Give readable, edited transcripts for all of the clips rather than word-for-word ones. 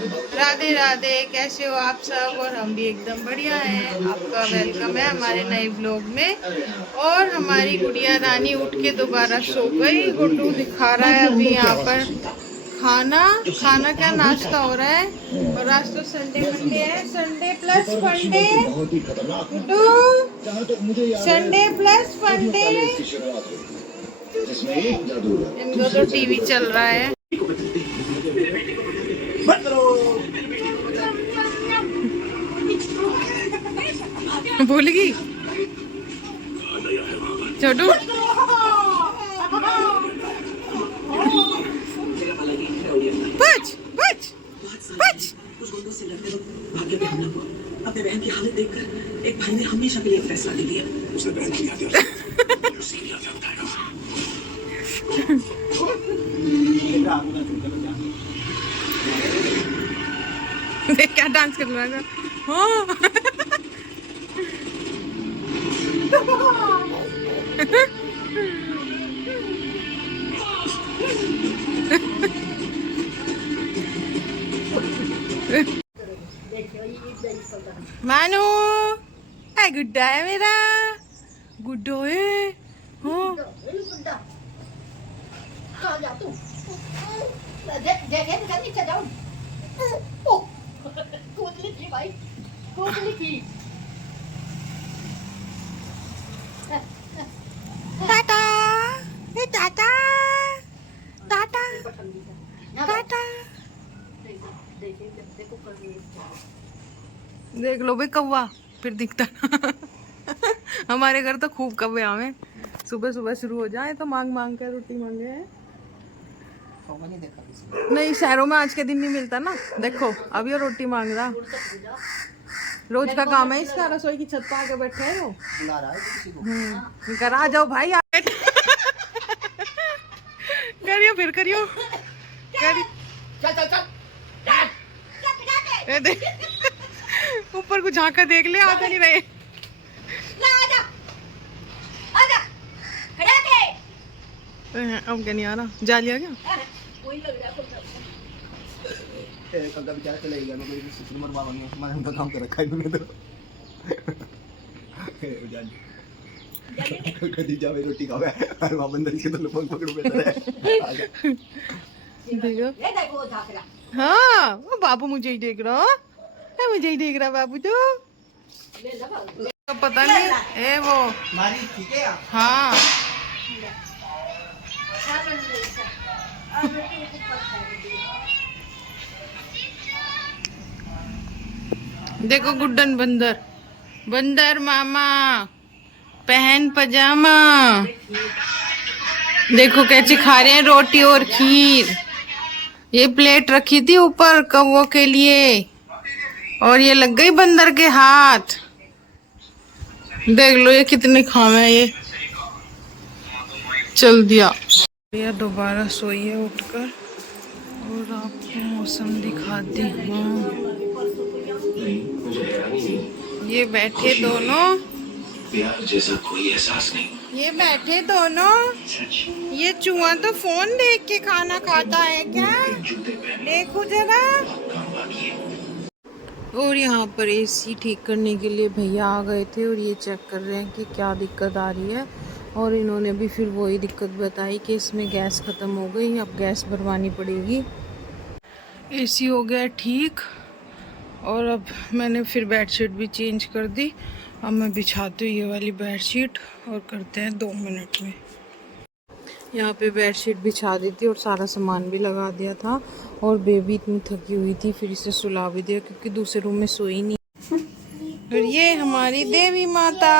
राधे राधे, कैसे हो आप सब? और हम भी एकदम बढ़िया हैं। आपका वेलकम है हमारे नए ब्लॉग में। और हमारी गुड़िया रानी उठ के दोबारा सो गई। गुड्डू दिखा रहा है अभी यहाँ पर खाना। खाना क्या, नाश्ता हो रहा है। और आज तो संडे मंडे है, संडे प्लस फंडे। गुड्डू, संडे प्लस फंडे। इनको तो टीवी चल रहा है। भूलगी छोटू। बच बच बच। भाग्य पे हमला हुआ। अपने बहन की हालत देखकर एक भाई ने हमेशा के लिए फैसला ले लिया। उसने बहन की याद देख क्या डांस कर रहा है। हाँ। मानू, गुड्डा है मेरा, गुड्डो है। हाँ। टाटा, टाटा, टाटा, टाटा। देख लो भाई कौवा फिर दिखता। हमारे घर तो खूब कौवे आवे। सुबह सुबह शुरू हो जाए तो मांग मांग कर रोटी मांगे हैं। नहीं, शहरों में आज के दिन नहीं मिलता ना। देखो अब ये रोटी मांग रहा। रोज का काम है इसका। रसोई की छत पर आके बैठे है वो। कर आ जाओ भाई। करियो फिर करियो। चल चल चल। ऊपर को झांका देख ले, आते नहीं रहे। अब क्या नहीं आ रहा। जाली आ गया। कंका बेचारा चला गया। मैं कोई सुसु मरवाऊंगी। मैंने उनका काम कर रखा है इन्होंने तो। जाली कदी जावे रोटी खावे और वहां बंदर के तो लोग पकड़ बैठा है। देखो हाँ, वो बाबू मुझे ही देख रहा है। मुझे ही देख रहा बाबू तो पता नहीं है वो मारी ठीक है। हाँ। देखो गुड्डन बंदर, बंदर मामा पहन पजामा। देखो कैसे खा रहे हैं रोटी और खीर। ये प्लेट रखी थी ऊपर कौवों के लिए और ये लग गई बंदर के हाथ। देख लो ये कितने खावे हैं। ये चल दिया। ये दोबारा सोई है उठकर। और आपको मौसम दिखाती हूँ। ये बैठे दोनों, प्यार जैसा कोई एहसास नहीं। ये बैठे दोनों। ये चूहा तो फोन देख के खाना खाता है क्या? देखो जरा। और यहाँ पर एसी ठीक करने के लिए भैया आ गए थे और ये चेक कर रहे हैं कि क्या दिक्कत आ रही है। और इन्होंने भी फिर वही दिक्कत बताई कि इसमें गैस ख़त्म हो गई, अब गैस भरवानी पड़ेगी। एसी हो गया ठीक। और अब मैंने फिर बेडशीट भी चेंज कर दी। अब मैं बिछाती हूँ ये वाली बेडशीट और करते हैं 2 मिनट में। यहाँ पे बेडशीट बिछा दी थी और सारा सामान भी लगा दिया था। और बेबी इतनी थकी हुई थी, फिर इसे सुला भी दिया क्योंकि दूसरे रूम में सोई नहीं। और ये हमारी देवी माता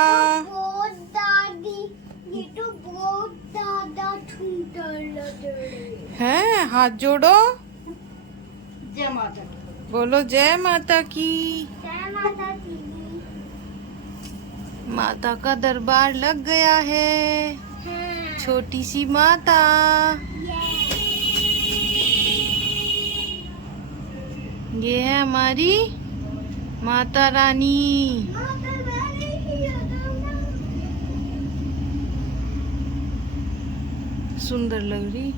है। हाथ जोड़ो, जय माता, बोलो जय माता की। जय माता की। माता का दरबार लग गया है। छोटी सी माता। ये है हमारी माता रानी। सुंदर लग रही।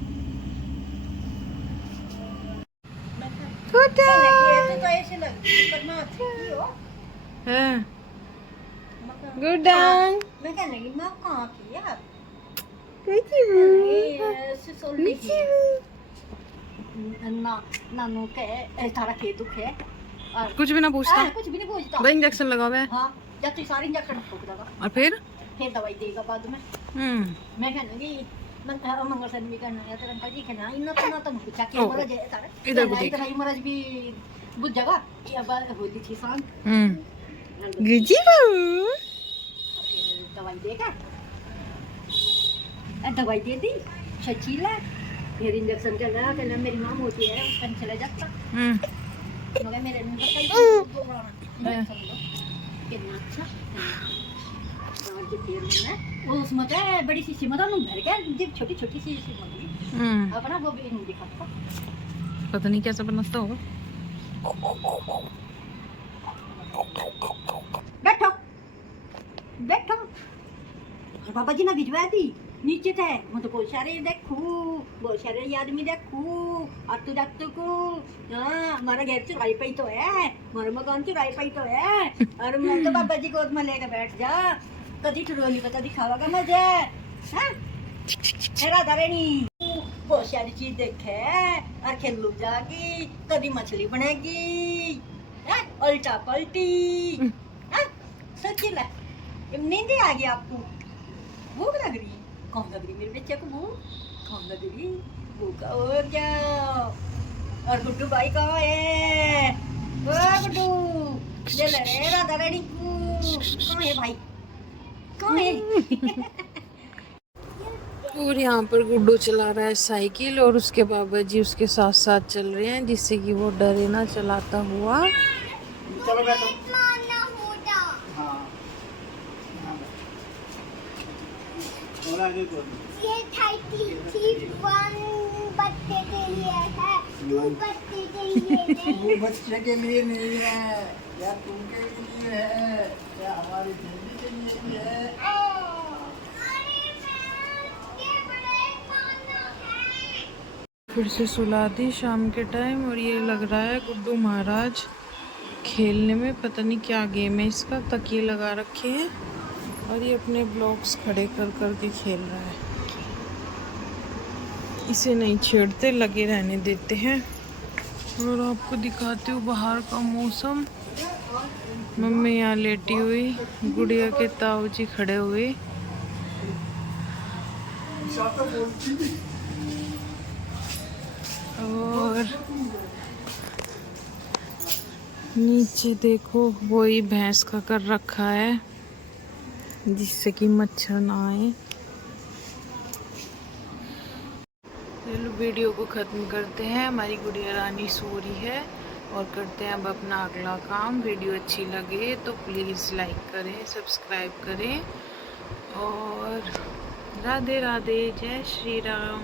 गुड गुड्डा तो ऐसे लगती है पर मैं अच्छी हो हाँ गुड्डा मैं कहने लगी मैं कहाँ की यार कैसी ऐसे सोल्डी ना नानू के तारा के दुख है और कुछ भी ना पूछता कुछ भी नहीं पूछता भाई इंजेक्शन लगा हुआ है हाँ जब तक सारे इंजेक्शन ठोक देगा और फिर दवाई देगा बाद में मैं कहने लगी मैं मंगल सन भी कहना है तेरा जी कहना इतना तो ना तो पूछा कि मरज है तारा इधर भी देख इधर ही मरज भी बुझ जाएगा ये बात होती थी शांत गिजी बाबू दवाई देगा दवाई दे दी शचीला फिर इंजेक्शन चला कहना मेरी माँ होती है उसका चला जाता मगर मेरे अंदर का कितना अच्छा और जो फिर मैं वो उसमें क्या है बड़ी सी सिमरा में भर के जब छोटी छोटी सी सिमरा अपना वो भी नहीं दिखाता पता नहीं कैसा बनाता होगा बैठो बैठो और बाबा जी ने भिजवा दी नीचे थे मैं तो बहुत सारे आदमी देखू अत्तू दत्तू को हाँ हमारा घर चुराई पे तो है हमारा मकान चुराई पे तो है और मैं तो बाबा जी गोद में लेकर बैठ जा कभी टुरोली का कभी खावागा मजे हाँ राधा रानी बहुत सारी चीज देखे और खेलू जागी कभी मछली बनेगी उल्टा पलटी सच्ची ला नींद आ गई आपको भूख लग रही कौन लग रही मेरे बच्चे को भूख कौन लग रही भूख और क्या और गुड्डू भाई कहाँ है ओ गुड्डू ले ले रे राधा रानी को कहाँ है भाई कहाँ है और यहाँ पर गुड्डू चला रहा है साइकिल और उसके बाबा जी उसके साथ साथ चल रहे हैं जिससे कि वो डरे ना चलाता हुआ। चलो बैठो हाँ और आगे तो ये 31 बच्चे के लिए है 2 बच्चे के लिए वो बच्चे के लिए नहीं है या तुमके लिए है या हमारी फैमिली के लिए भी है फिर से सुला दी शाम के टाइम और ये लग रहा है गुड्डू महाराज खेलने में पता नहीं क्या गेम है इसका तकिए लगा रखे हैं और ये अपने ब्लॉक्स खड़े कर करके खेल रहा है। इसे नहीं छेड़ते लगे रहने देते हैं। और आपको दिखाती हूँ बाहर का मौसम। मम्मी यहाँ लेटी हुई गुड़िया के ताऊ जी खड़े हुए और नीचे देखो वही भैंस का कर रखा है जिससे कि मच्छर ना आए। चलो वीडियो को ख़त्म करते हैं। हमारी गुड़िया रानी सो रही है और करते हैं अब अपना अगला काम। वीडियो अच्छी लगे तो प्लीज़ लाइक करें, सब्सक्राइब करें और राधे राधे, जय श्री राम।